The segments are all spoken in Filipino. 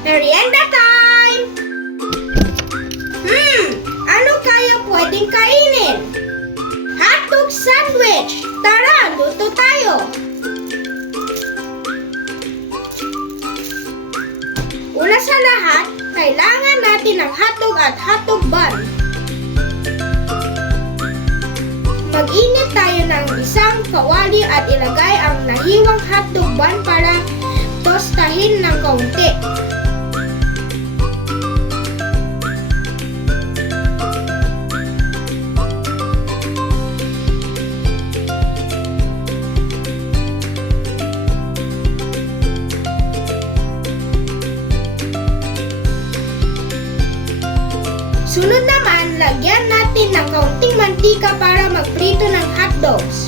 Merienda time! Ano kaya pwedeng kainin? Hotdog sandwich! Tara, luto tayo! Una sa lahat, kailangan natin ng hotdog at hotdog bun. Mag-init tayo ng isang kawali at ilagay ang nahiwang hotdog bun para tostahin ng kaunti. Sunod naman, lagyan natin ng kaunting mantika para magprito ng hotdogs.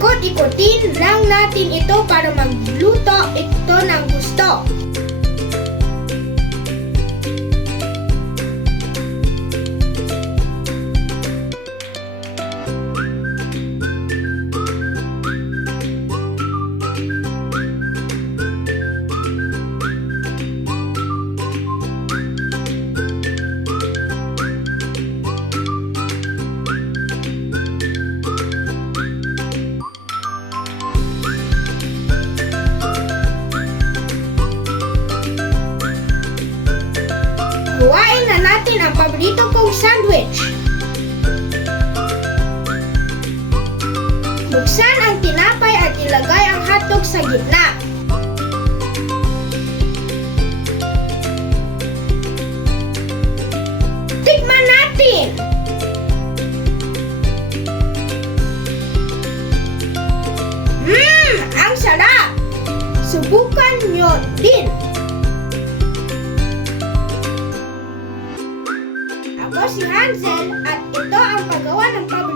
Ikot-ikotin lang natin ito para magluto ito ng gusto. Buhain na natin ang paborito kong sandwich. Buksan ang tinapay at ilagay ang hotdog sa gitna. Tikman natin! Ang sarap! Subukan nyo din! Ako si Hansel at ito ang paggawa ng paborito